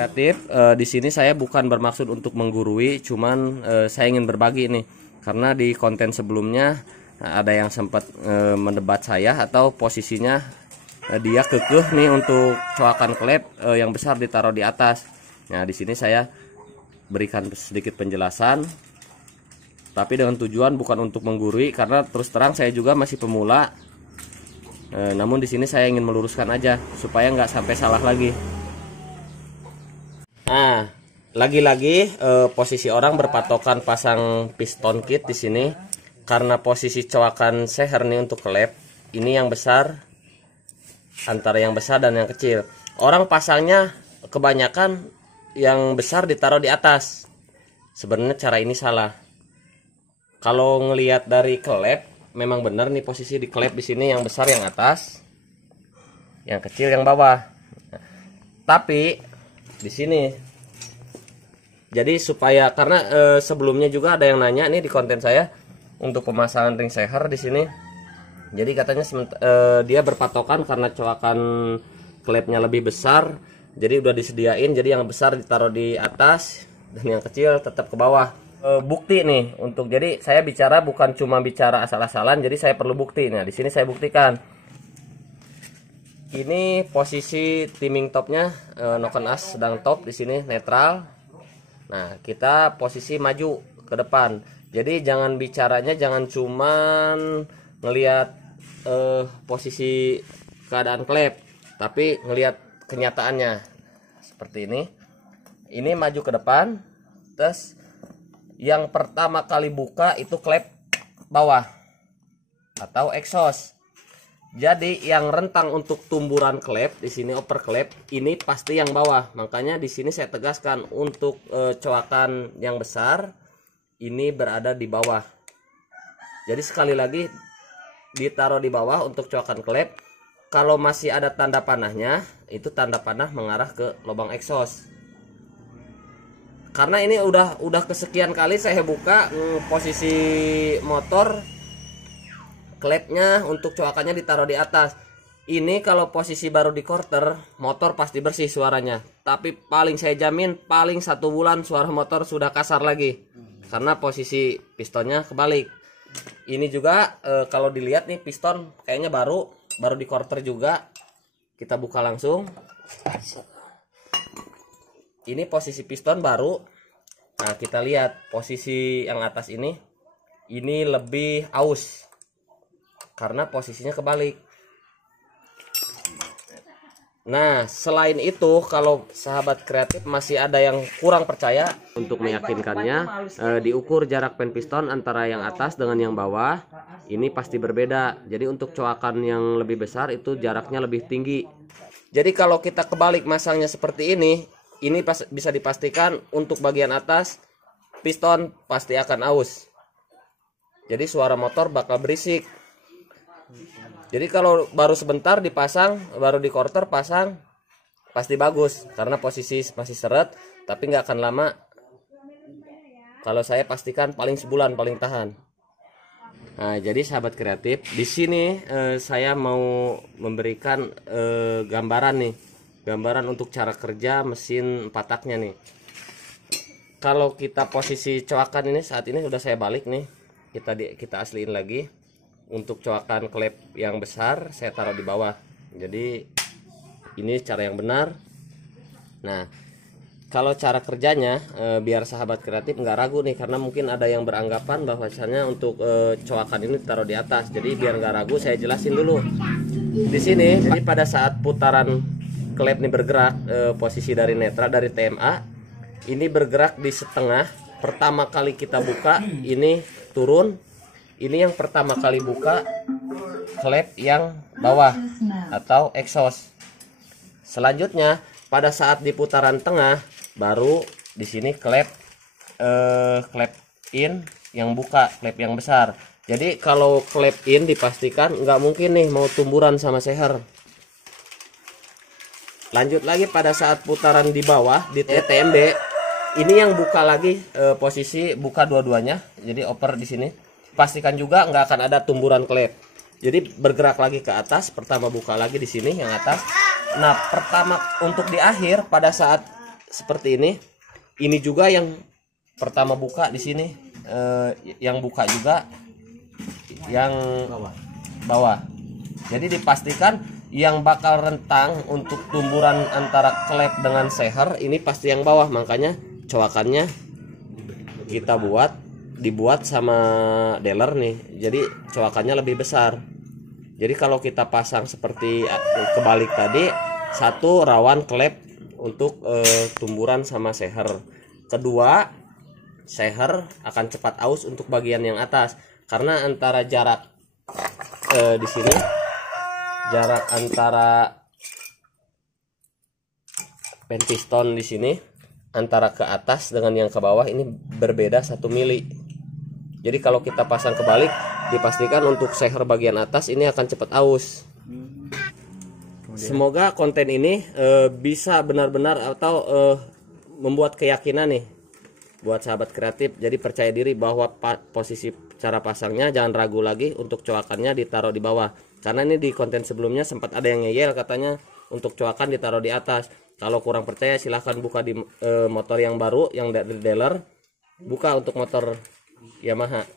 kreatif. Di sini saya bukan bermaksud untuk menggurui, cuman saya ingin berbagi nih, karena di konten sebelumnya ada yang sempat mendebat saya atau posisinya dia kekeh nih untuk coakan klep yang besar ditaruh di atas. Nah, di sini saya berikan sedikit penjelasan, tapi dengan tujuan bukan untuk menggurui, karena terus terang saya juga masih pemula. Namun di sini saya ingin meluruskan aja supaya nggak sampai salah lagi. Nah, lagi-lagi posisi orang berpatokan pasang piston kit di sini karena posisi coakan seher nih untuk klep ini yang besar, antara yang besar dan yang kecil. Orang pasangnya kebanyakan yang besar ditaruh di atas. Sebenarnya cara ini salah. Kalau ngelihat dari klep, memang benar nih posisi di klep di sini yang besar yang atas, yang kecil yang bawah. Tapi di sini, jadi supaya karena sebelumnya juga ada yang nanya nih di konten saya untuk pemasangan ring seher di sini. Jadi katanya dia berpatokan karena coakan klepnya lebih besar, jadi udah disediain. Jadi yang besar ditaruh di atas dan yang kecil tetap ke bawah. Bukti nih untuk, jadi saya bicara bukan cuma bicara asal-asalan, jadi saya perlu bukti. Nah, di sini saya buktikan. Ini posisi timing topnya, noken as sedang top, di sini netral. Nah, kita posisi maju ke depan. Jadi jangan bicaranya jangan cuman ngelihat posisi keadaan klep, tapi ngelihat kenyataannya seperti ini. Ini maju ke depan, terus yang pertama kali buka itu klep bawah atau exhaust. Jadi yang rentang untuk tumburan klep di sini, upper klep ini pasti yang bawah. Makanya di sini saya tegaskan untuk coakan yang besar ini berada di bawah. Jadi sekali lagi ditaruh di bawah untuk coakan klep. Kalau masih ada tanda panahnya, itu tanda panah mengarah ke lubang exhaust. Karena ini udah kesekian kali saya buka posisi motor, klepnya untuk coakannya ditaruh di atas. Ini kalau posisi baru di quarter, motor pasti bersih suaranya. Tapi paling saya jamin paling 1 bulan suara motor sudah kasar lagi, karena posisi pistonnya kebalik. Ini juga kalau dilihat nih piston kayaknya baru di quarter juga. Kita buka langsung. Ini posisi piston baru. Nah, kita lihat posisi yang atas ini lebih aus karena posisinya kebalik. Nah, selain itu, kalau sahabat kreatif masih ada yang kurang percaya, untuk meyakinkannya diukur jarak pen piston antara yang atas dengan yang bawah. Ini pasti berbeda. Jadi untuk coakan yang lebih besar itu jaraknya lebih tinggi. Jadi kalau kita kebalik masangnya seperti ini bisa dipastikan untuk bagian atas piston pasti akan aus. Jadi suara motor bakal berisik. Jadi kalau baru sebentar dipasang, baru di quarter pasang, pasti bagus karena posisi masih seret, tapi nggak akan lama. Kalau saya pastikan paling sebulan paling tahan. Nah, jadi sahabat kreatif, di sini saya mau memberikan gambaran untuk cara kerja mesin 4 taknya nih. Kalau kita posisi coakan ini saat ini sudah saya balik nih, kita asliin lagi. Untuk coakan klep yang besar saya taruh di bawah. Jadi ini cara yang benar. Nah, kalau cara kerjanya biar sahabat kreatif nggak ragu nih, karena mungkin ada yang beranggapan bahwasanya untuk coakan ini taruh di atas. Jadi biar nggak ragu saya jelasin dulu. Di sini jadi pada saat putaran klep ini bergerak, posisi dari netral dari TMA ini bergerak di setengah. Pertama kali kita buka ini turun. Ini yang pertama kali buka klep yang bawah atau exhaust. Selanjutnya pada saat di putaran tengah baru di sini klep in yang buka, klep yang besar. Jadi kalau klep in dipastikan nggak mungkin nih mau tumburan sama seher. Lanjut lagi pada saat putaran di bawah di TMB ini yang buka lagi posisi buka dua-duanya. Jadi oper di sini. Pastikan juga nggak akan ada tumburan klep. Jadi bergerak lagi ke atas, pertama buka lagi di sini yang atas. Nah, pertama untuk di akhir pada saat seperti ini juga yang pertama buka di sini, yang buka juga yang bawah. Jadi dipastikan yang bakal rentang untuk tumburan antara klep dengan seher ini pasti yang bawah, makanya coakannya kita dibuat sama dealer nih, jadi coakannya lebih besar. Jadi kalau kita pasang seperti kebalik tadi, satu rawan klep untuk tumburan sama seher, kedua seher akan cepat aus untuk bagian yang atas karena antara jarak di sini, jarak antara pen piston di sini antara ke atas dengan yang ke bawah ini berbeda 1 mili. Jadi kalau kita pasang kebalik, dipastikan untuk seher bagian atas ini akan cepat aus. Semoga konten ini bisa benar-benar atau membuat keyakinan nih buat sahabat kreatif. Jadi percaya diri bahwa posisi cara pasangnya jangan ragu lagi, untuk coakannya ditaruh di bawah. Karena ini di konten sebelumnya sempat ada yang ngeyel katanya untuk coakan ditaruh di atas. Kalau kurang percaya silahkan buka di motor yang baru yang dari dealer, buka untuk motor Yamaha.